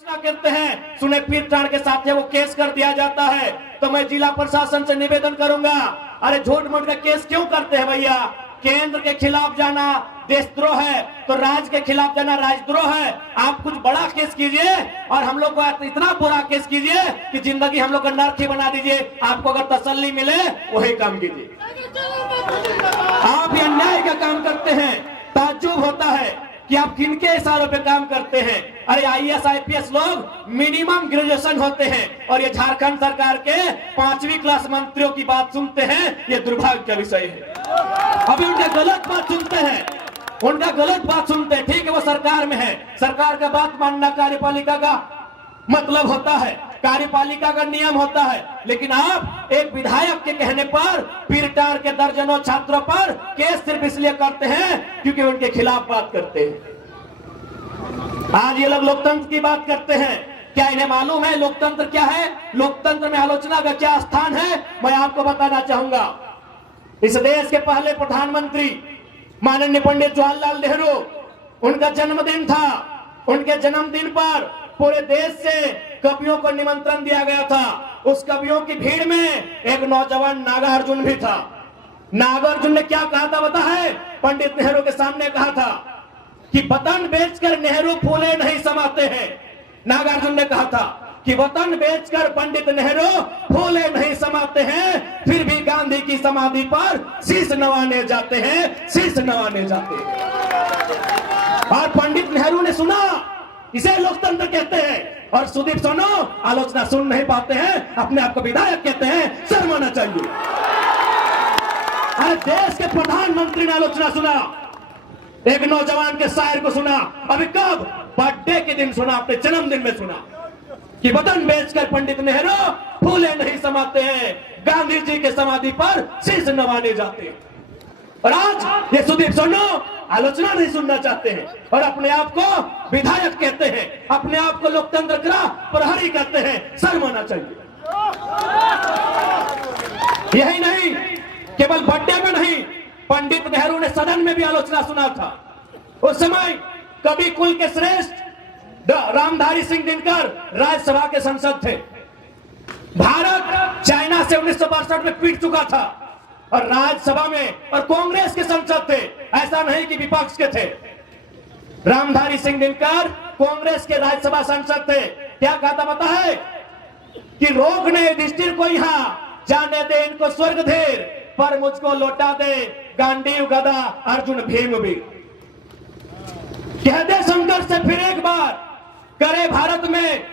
आलोचना करते हैं, सुने पीर टाण के साथ वो केस कर दिया जाता है। तो मैं जिला प्रशासन से निवेदन करूंगा, अरे झूठ मूठ का केस क्यों करते हैं भैया? केंद्र के खिलाफ जाना देशद्रोह है, तो राज्य के खिलाफ जाना राजद्रोह है। आप कुछ बड़ा केस कीजिए और हम लोग को इतना बुरा केस कीजिए कि जिंदगी हम लोग का नर्क ही बना दीजिए। आपको अगर तसल्ली मिले वही काम कीजिए। आप ये अन्याय का काम करते हैं। ताज्जुब होता है कि आप किनके इशारों पे काम करते हैं। अरे IAS IPS लोग मिनिमम ग्रेजुएशन होते हैं और ये झारखंड सरकार के 5वीं क्लास मंत्रियों की बात सुनते हैं। ये दुर्भाग्य का विषय है। अभी उनके गलत बात सुनते हैं, उनका गलत बात सुनते हैं। ठीक है, वो सरकार में है, सरकार का बात मानना कार्यपालिका का मतलब होता है, कार्यपालिका का नियम होता है। लेकिन आप एक विधायक के कहने पर पीर टाण के दर्जनों छात्रों पर केस सिर्फ इसलिए करते हैं क्योंकि उनके खिलाफ बात करते हैं। आज ये लोग लोकतंत्र की बात करते हैं। क्या इन्हें मालूम है लोकतंत्र क्या है? लोकतंत्र में आलोचना का क्या स्थान है? मैं आपको बताना चाहूंगा। इस देश के पहले प्रधानमंत्री माननीय पंडित जवाहरलाल नेहरू, उनका जन्मदिन था। उनके जन्मदिन पर पूरे देश से कवियों को निमंत्रण दिया गया था। उस कवियों की भीड़ में एक नौजवान नागार्जुन भी था। नागार्जुन ने क्या कहा था पता है? पंडित नेहरू के सामने कहा था कि वतन बेचकर नेहरू फूले नहीं समाते हैं। नागार्जुन ने कहा था कि वतन बेचकर पंडित नेहरू फूले नहीं समाते हैं, फिर भी गांधी की समाधि पर शीश नवाने जाते हैं, शीश नवाने जाते हैं। और पंडित नेहरू ने सुना, इसे लोकतंत्र कहते हैं। और सुदीप सोनो आलोचना सुन नहीं पाते हैं, अपने आप को विधायक कहते हैं, शर्म आना चाहिए। अरे देश के प्रधानमंत्री ने आलोचना सुना, एक नौजवान के शायर को सुना। अभी कब? बर्थडे के दिन सुना, अपने जन्मदिन में सुना कि वतन बेचकर पंडित नेहरू फूले नहीं समाते हैं, गांधी जी के समाधि पर शीश नवाने जाते हैं। और आज ये सुदीप सोनो आलोचना नहीं सुनना चाहते हैं और अपने आप को विधायक कहते हैं, अपने आप को लोकतंत्र का प्रहरी कहते हैं। शर्म आना चाहिए। यही नहीं, केवल बर्थडे में नहीं, पंडित नेहरू ने सदन में भी आलोचना सुना था। उस समय कवि कुल के श्रेष्ठ रामधारी सिंह दिनकर राज्यसभा के सांसद थे। भारत चाइना से 1962 में पीट चुका था और राज्यसभा में और कांग्रेस के सांसद थे, ऐसा नहीं कि विपक्ष के थे। रामधारी सिंह दिनकर कांग्रेस के राज्यसभा सांसद थे। क्या कहा था पता है? कि रोकने युधिष्ठिर को यहाँ, जाने दे इनको स्वर्ग धेर, पर मुझको लौटा दे गांडीव गदा अर्जुन भीम भी। कह दे शंकर से फिर एक बार, करे भारत में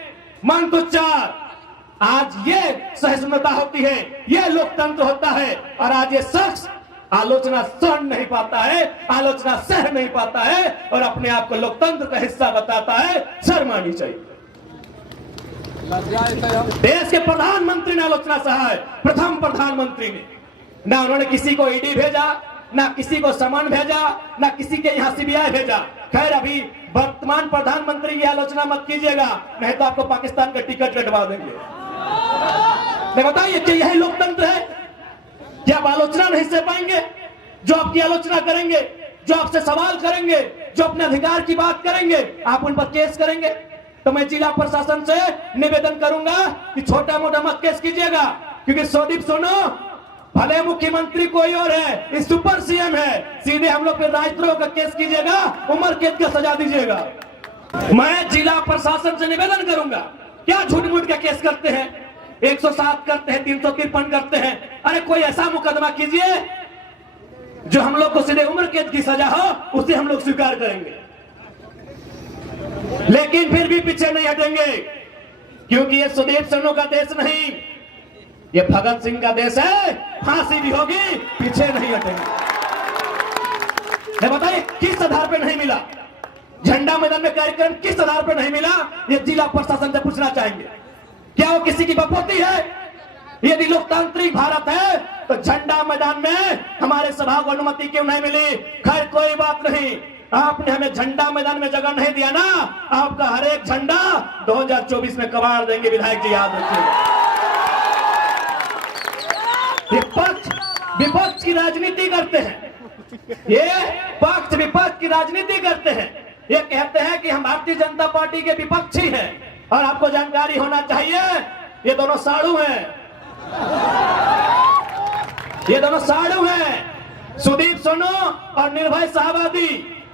मंत्रोच्चार। आज ये सहिष्णुता होती है, ये लोकतंत्र होता है। और आज ये शख्स आलोचना सहन नहीं पाता है, आलोचना सह नहीं पाता है और अपने आप को लोकतंत्र का हिस्सा बताता है। शर्म आनी चाहिए। देश के प्रधानमंत्री ने आलोचना सहा है, प्रथम प्रधानमंत्री ने। ना उन्होंने किसी को ईडी भेजा, ना किसी को समन भेजा, ना किसी के यहाँ CBI भेजा। खैर अभी वर्तमान प्रधानमंत्री की आलोचना मत कीजिएगा, नहीं तो आपको पाकिस्तान का टिकट कटवा देंगे। बताइए कि यही लोकतंत्र है? क्या आप आलोचना नहीं सह पाएंगे? जो आपकी आलोचना करेंगे, जो आपसे सवाल करेंगे, जो अपने अधिकार की बात करेंगे, आप उन पर केस करेंगे। तो मैं जिला प्रशासन से निवेदन करूंगा कि छोटा मोटा मत केस कीजिएगा, क्योंकि सुदीप सोनो भले मुख्यमंत्री कोई और है, इस सुपर CM है, सीधे हम लोग पे राजद्रोह का केस कीजिएगा, उम्र कैद का सजा दीजिएगा। मैं जिला प्रशासन से निवेदन करूंगा, क्या झूठ मूठ का केस करते हैं, 107 करते हैं, 353 करते हैं। अरे कोई ऐसा मुकदमा कीजिए जो हम लोग को सीधे उम्र कैद की सजा हो, उसे हम लोग स्वीकार करेंगे। लेकिन फिर भी पीछे नहीं हटेंगे, क्योंकि ये सुदीप सोनो का देश नहीं, ये भगत सिंह का देश है। फांसी भी होगी, पीछे नहीं हटेंगे। बताइए किस आधार पे नहीं मिला? झंडा मैदान में कार्यक्रम किस आधार पे नहीं मिला? ये जिला प्रशासन से पूछना चाहेंगे। क्या वो किसी की बपोती है? यदि लोकतांत्रिक भारत है तो झंडा मैदान में हमारे सभा को अनुमति क्यों नहीं मिली? खैर कोई बात नहीं, आपने हमें झंडा मैदान में जगह नहीं दिया ना, आपका हर एक झंडा 2024 में कबाड़ देंगे। विधायक जी याद रखिएगा। ये पक्ष विपक्ष की राजनीति करते हैं, ये पक्ष विपक्ष की राजनीति करते हैं। ये कहते हैं कि हम भारतीय जनता पार्टी के विपक्षी हैं, और आपको जानकारी होना चाहिए, ये दोनों साड़ू हैं, ये दोनों साड़ू हैं। सुदीप सोनू और निर्भय शाहबादी,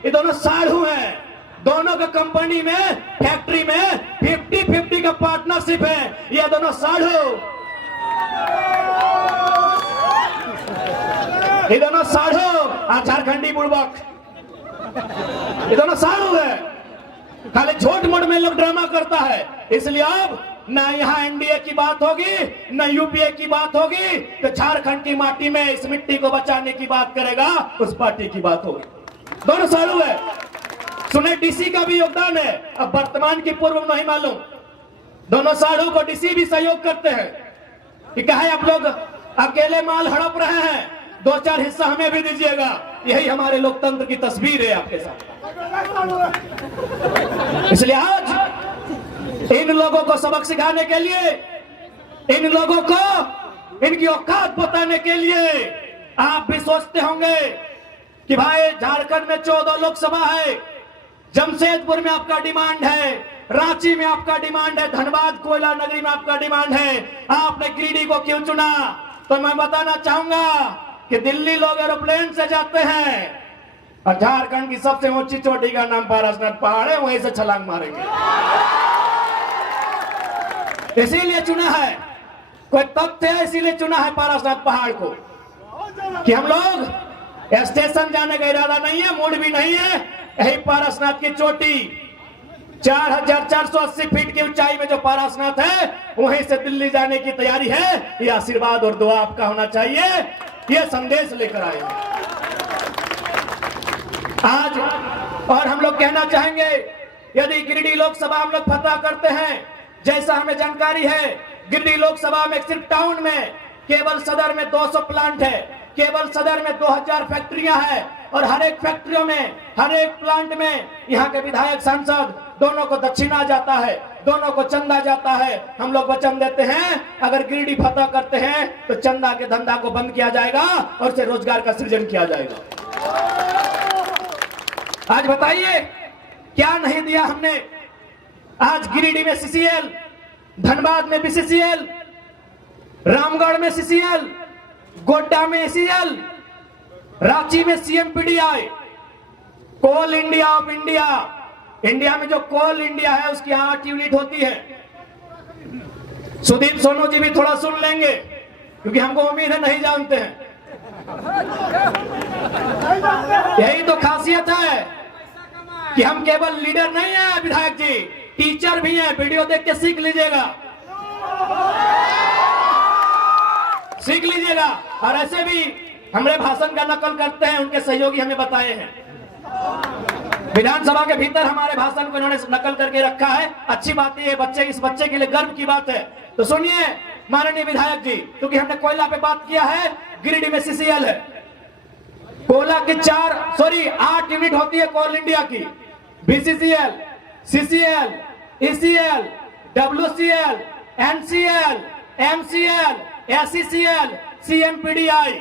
ये दोनों साड़ू हैं। दोनों का कंपनी में, फैक्ट्री में 50-50 का पार्टनरशिप है। ये दोनों साड़ू, ये दोनों साड़ू, झारखंडी बुड़बक, ये दोनों साड़ू है। खाली झूठ मूठ में लोग ड्रामा करता है। इसलिए अब ना यहाँ एनडीए की बात होगी, ना यूपीए की बात होगी, तो झारखंड की माटी में इस मिट्टी को बचाने की बात करेगा, उस पार्टी की बात होगी। दोनों साड़ू है। सुने डीसी का भी योगदान है, अब वर्तमान की पूर्व नहीं मालूम। दोनों साड़ू को डीसी भी सहयोग करते हैं कि कहे आप लोग अकेले माल हड़प रहे हैं, 2-4 हिस्सा हमें भी दीजिएगा। यही हमारे लोकतंत्र की तस्वीर है आपके साथ। इसलिए आज इन लोगों को सबक सिखाने के लिए, इन लोगों को इनकी औकात बताने के लिए, आप भी सोचते होंगे कि भाई झारखंड में 14 लोकसभा है, जमशेदपुर में आपका डिमांड है, रांची में आपका डिमांड है, धनबाद कोयला नगरी में आपका डिमांड है, आपने गिरिडीह को क्यों चुना? तो मैं बताना चाहूंगा कि दिल्ली लोग एरोप्लेन से जाते हैं और झारखंड की सबसे ऊंची चोटी का नाम पारसनाथ पहाड़ है, वहीं से छलांग मारेंगे। इसीलिए चुना है, कोई तथ्य है, इसीलिए चुना है पारसनाथ पहाड़ को कि हम लोग स्टेशन जाने का इरादा नहीं है, मूड भी नहीं है। यही पारसनाथ की चोटी 4480 फीट की ऊंचाई में जो पारसनाथ है, वहीं से दिल्ली जाने की तैयारी है। ये आशीर्वाद और दुआ आपका होना चाहिए, ये संदेश लेकर आए आज। और हम लोग कहना चाहेंगे, यदि गिरिडीह लोकसभा हम लोग फतह करते हैं, जैसा हमें जानकारी है, गिरिडीह लोकसभा में सिर्फ टाउन में केवल सदर में 200 प्लांट है, केवल सदर में 2000 फैक्ट्रियां हैं, और हर एक फैक्ट्रियों में, हर एक प्लांट में यहाँ के विधायक सांसद दोनों को दक्षिणा जाता है, दोनों को चंदा जाता है। हम लोग वचन देते हैं, अगर गिरिडीह फतह करते हैं तो चंदा के धंधा को बंद किया जाएगा और उसे रोजगार का सृजन किया जाएगा। आज बताइए क्या नहीं दिया हमने? आज गिरिडीह में सीसीएल, धनबाद में बीसीसीएल, रामगढ़ में सीसीएल, गोड्डा में एसीएल, रांची में CMPDI, coal India of India. India में जो कोल इंडिया है उसकी 8 यूनिट होती है। सुदीप सोनू जी भी थोड़ा सुन लेंगे, क्योंकि हमको उम्मीद है नहीं जानते हैं। यही तो खासियत है कि हम केवल लीडर नहीं है विधायक जी, टीचर भी हैं। वीडियो देख के सीख लीजिएगा, सीख लीजिएगा। और ऐसे भी हमारे भाषण का नकल करते हैं, उनके सहयोगी हमें बताए हैं। विधानसभा के भीतर हमारे भाषण को इन्होंने नकल करके रखा है। अच्छी बात है, बच्चे, इस बच्चे के लिए गर्व की बात है। तो सुनिए माननीय विधायक जी, क्योंकि हमने कोयला पे बात किया है, गिरिडीह में सीसीएल है। कोयला की 8 यूनिट होती है कोल इंडिया की, BCCL, CCL, ECL, WCL, NCL, MCL, SECL, CMPDI,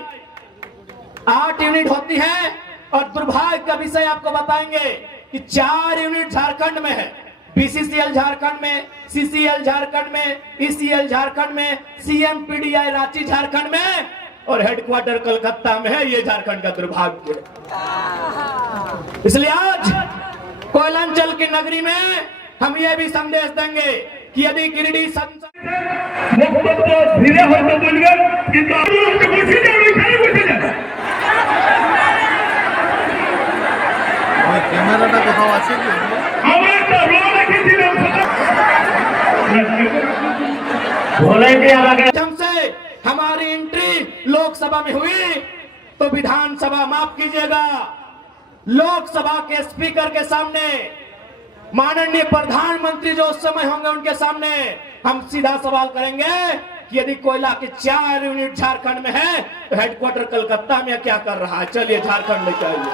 8 unit होती है। और दुर्भाग्य का विषय आपको बताएंगे कि 4 यूनिट झारखंड में है। बीसीसीएल झारखंड में, सीसीएल झारखंड में, ईसीएल झारखंड में, सीएमपीडीआई रांची झारखंड में, और हेडक्वार्टर कलकत्ता में है। ये झारखंड का दुर्भाग्य है। इसलिए आज कोयलांचल की नगरी में हम ये भी संदेश देंगे कि यदि गिरिडीह संसद ক্যামেরাটা কোথাও আছে কি? जब से हमारी एंट्री लोकसभा में हुई तो विधानसभा, माफ कीजिएगा, लोकसभा के स्पीकर के सामने, माननीय प्रधानमंत्री जो उस समय होंगे उनके सामने हम सीधा सवाल करेंगे कि यदि कोयला के 4 यूनिट झारखंड में है तो हेडक्वार्टर कलकत्ता में क्या कर रहा है? चलिए झारखंड लेके आइए,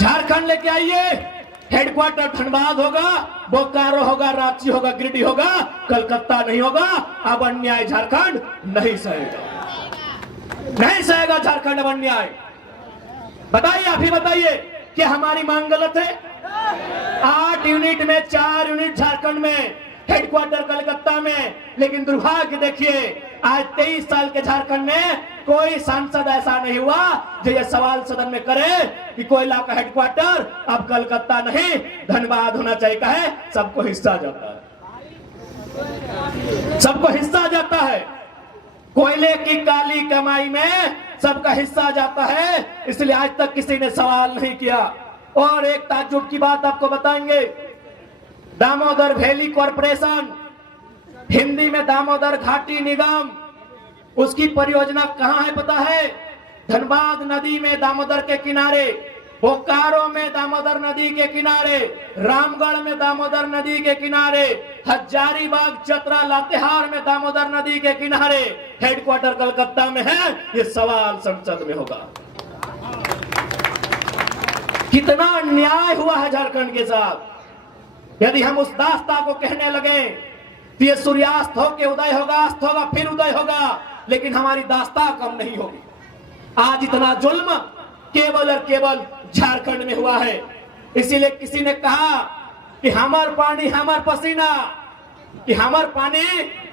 झारखंड लेके आइए। हेडक्वार्टर धनबाद होगा, बोकारो होगा, रांची होगा, गिरिडीह होगा, कलकत्ता नहीं होगा। अब अन्याय झारखंड नहीं सहेगा, नहीं सहेगा झारखंड अब अन्याय। बताइए, आप ही बताइए, क्या हमारी मांग गलत है? 8 यूनिट में 4 यूनिट झारखंड में, हेडक्वार्टर कलकत्ता में। लेकिन दुर्भाग्य देखिए, आज 23 साल के झारखंड में कोई सांसद ऐसा नहीं हुआ जो ये सवाल सदन में करे कि कोयला का हेडक्वार्टर अब कलकत्ता नहीं धनबाद होना चाहिए। है सबको हिस्सा जाता है, सबको हिस्सा जाता है। कोयले की काली कमाई में सबका हिस्सा जाता है, इसलिए आज तक किसी ने सवाल नहीं किया। और एक ताज्जुब की बात आपको बताएंगे, दामोदर वैली कॉरपोरेशन, हिंदी में दामोदर घाटी निगम, उसकी परियोजना कहां है पता है? धनबाद नदी में दामोदर के किनारे, बोकारो में दामोदर नदी के किनारे, रामगढ़ में दामोदर नदी के किनारे, हजारीबाग चतरा लातेहार में दामोदर नदी के किनारे, हेडक्वार्टर कलकत्ता में है। ये सवाल संसद में होगा। कितना अन्याय हुआ है झारखंड के साथ। यदि हम उस दास्ता को कहने लगे तो ये सूर्यास्त हो के उदय होगा, अस्त होगा, फिर उदय होगा, लेकिन हमारी दास्ता कम नहीं होगी। आज इतना जुल्म केवल और केवल झारखंड में हुआ है। इसीलिए किसी ने कहा कि हमार पानी हमार पसीना, कि हमार पानी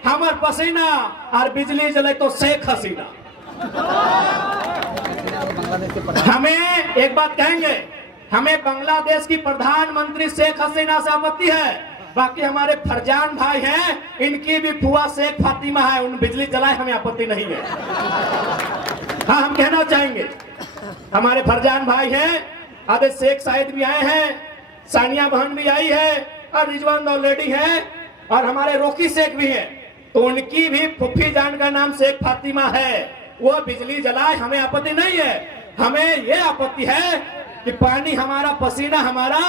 हमार पसीना और बिजली जले तो शेख हसीना। हमें एक बात कहेंगे, हमें बांग्लादेश की प्रधानमंत्री शेख हसीना से आपत्ति है, बाकी हमारे फरजान भाई हैं, इनकी भी फुआ शेख फातिमा है, उन बिजली जलाए हमें आपत्ति नहीं है। हाँ, हम कहना चाहेंगे हमारे फरजान भाई हैं, आधे शेख साहिद भी आए हैं, सानिया बहन भी आई है, और रिजवान ऑलरेडी है, और हमारे रोकी शेख भी हैं, तो उनकी भी फुफी जान का नाम शेख फातिमा है। वो बिजली जलाए हमें आपत्ति नहीं है। हमें ये आपत्ति है कि पानी हमारा पसीना हमारा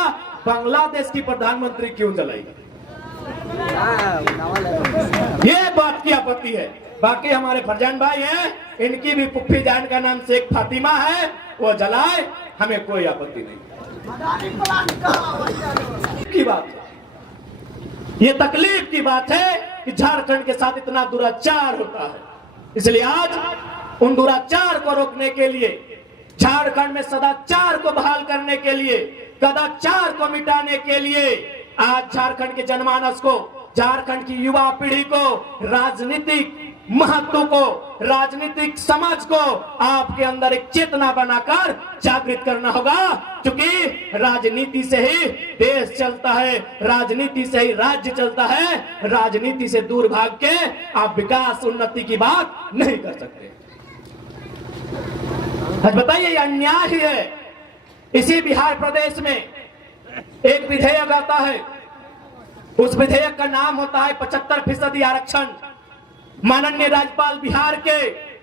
बांग्लादेश की प्रधानमंत्री क्यों जलाएगी, ये बात की आपत्ति है। बाकी हमारे फरजान भाई हैं, इनकी भी पुप्पी जान का नाम शेख फातिमा है, वो जलाए हमें कोई आपत्ति नहीं की बात है। ये तकलीफ की बात है कि झारखंड के साथ इतना दुराचार होता है। इसलिए आज उन दुराचार को रोकने के लिए, झारखंड में सदाचार को बहाल करने के लिए, कदाचार को मिटाने के लिए आज झारखंड के जनमानस को, झारखंड की युवा पीढ़ी को, राजनीतिक महत्व को, राजनीतिक समझ को आपके अंदर एक चेतना बनाकर जागृत करना होगा। क्योंकि राजनीति से ही देश चलता है, राजनीति से ही राज्य चलता है। राजनीति से दूर भाग के आप विकास उन्नति की बात नहीं कर सकते। आज बताइए, ये अन्याय ही है। इसी बिहार प्रदेश में एक विधेयक आता है, उस विधेयक का नाम होता है 75% आरक्षण। माननीय राज्यपाल बिहार के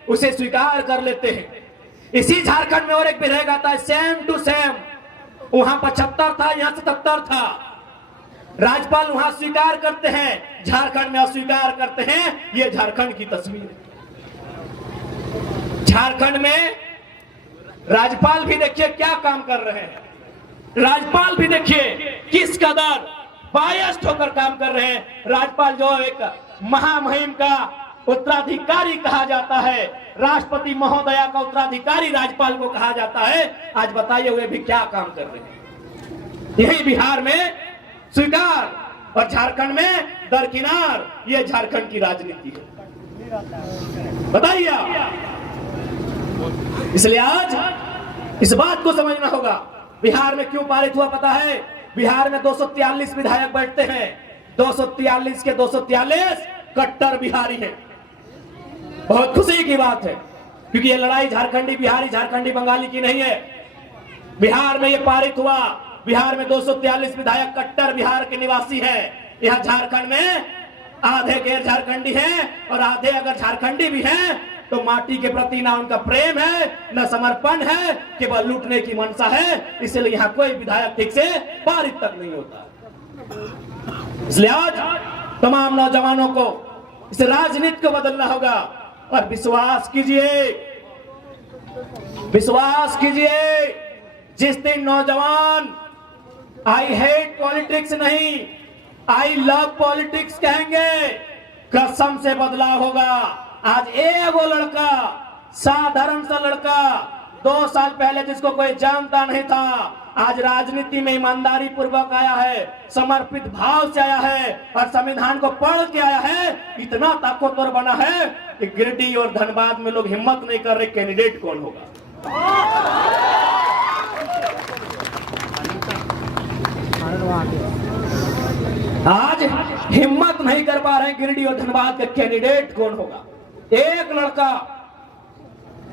उसे स्वीकार कर लेते हैं। इसी झारखंड में और एक विधेयक आता है, सेम टू सेम, वहां 75 था, यहां 77 था। राज्यपाल वहां स्वीकार करते हैं, झारखंड में अस्वीकार करते हैं। ये झारखंड की तस्वीर है। झारखंड में राज्यपाल भी देखिए क्या काम कर रहे हैं। राज्यपाल भी देखिए किस कदर बायस्ड होकर काम कर रहे हैं। राज्यपाल जो एक महामहिम का उत्तराधिकारी कहा जाता है, राष्ट्रपति महोदया का उत्तराधिकारी राज्यपाल को कहा जाता है। आज बताइए वे भी क्या काम कर रहे हैं। यही बिहार में स्वीकार और झारखंड में दरकिनार। ये झारखंड की राजनीति है, बताइए आप। इसलिए आज इस बात को समझना होगा, बिहार में क्यों पारित हुआ पता है? बिहार में 243 विधायक बैठते हैं, 243 के 243 कट्टर बिहारी हैं। बहुत खुशी की बात है, क्योंकि ये लड़ाई झारखंडी बिहारी, झारखंडी बंगाली की नहीं है। बिहार में ये पारित हुआ। बिहार में 243 विधायक कट्टर बिहार के निवासी हैं। यहाँ झारखंड में आधे गैर झारखंडी हैं और आधे अगर झारखंडी भी हैं तो माटी के प्रति ना उनका प्रेम है, न समर्पण है, केवल लूटने की मनसा है। इसलिए यहाँ कोई विधायक ठीक से पारित तक नहीं होता। इसलिए आज तमाम नौजवानों को इस राजनीति को बदलना होगा और विश्वास कीजिए, विश्वास कीजिए। जिस दिन नौजवान आई हेट पॉलिटिक्स नहीं, आई लव पॉलिटिक्स कहेंगे, कसम से बदलाव होगा। आज एक वो लड़का, साधारण सा लड़का, 2 साल पहले जिसको कोई जानता नहीं था, आज राजनीति में ईमानदारी पूर्वक आया है, समर्पित भाव से आया है और संविधान को पढ़ के आया है, इतना ताकतवर बना है कि गिरिडीह और धनबाद में लोग हिम्मत नहीं कर रहे कैंडिडेट कौन होगा। आज हिम्मत नहीं कर पा रहे गिरिडीह और धनबाद के कैंडिडेट कौन होगा। एक लड़का,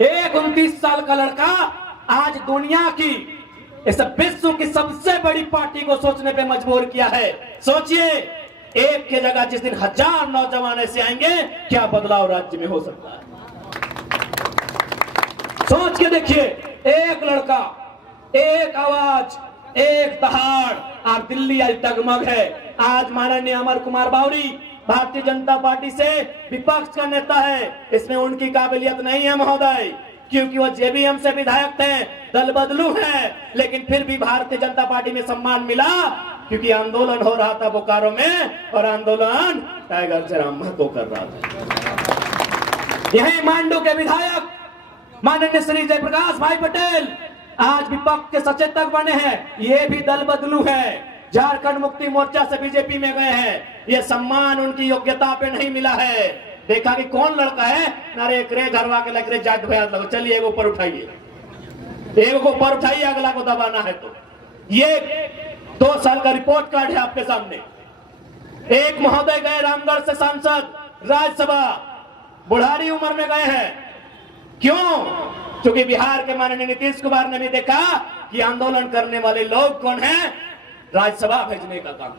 एक 29 साल का लड़का आज दुनिया की, इस विश्व की सबसे बड़ी पार्टी को सोचने पे मजबूर किया है। सोचिए, एक की जगह जिस दिन 1000 नौजवान ऐसे आएंगे, क्या बदलाव राज्य में हो सकता है। सोच के देखिए, एक लड़का, एक आवाज, एक दहाड़, और दिल्ली आज डगमग है। आज माननीय अमर कुमार बावरी भारतीय जनता पार्टी से विपक्ष का नेता है, इसमें उनकी काबिलियत नहीं है महोदय, क्योंकि वो जेबीएम से विधायक थे, दल बदलू है, लेकिन फिर भी भारतीय जनता पार्टी में सम्मान मिला क्योंकि आंदोलन हो रहा था बोकारो में, और आंदोलन टाइगर जयराम महतो कर रहा था। यही मांडू के विधायक माननीय श्री जयप्रकाश भाई पटेल आज विपक्ष के सचेतक बने हैं, ये भी दल बदलू है, झारखंड मुक्ति मोर्चा से बीजेपी में गए हैं। ये सम्मान उनकी योग्यता पे नहीं मिला है। देखा कि कौन लड़का है, नारे एक रे घरवा के लग रहे जाट भैया लगो, चलिए एक ऊपर उठाइए, एक को ऊपर उठाइए, अगला को दबाना है। तो ये 2 साल का रिपोर्ट कार्ड है आपके सामने। एक महोदय गए रामगढ़ से सांसद राज्यसभा, बुढ़ारी उम्र में गए हैं। क्यों? क्योंकि बिहार के माननीय नीतीश कुमार ने भी देखा कि आंदोलन करने वाले लोग कौन हैं, राज्यसभा भेजने का काम।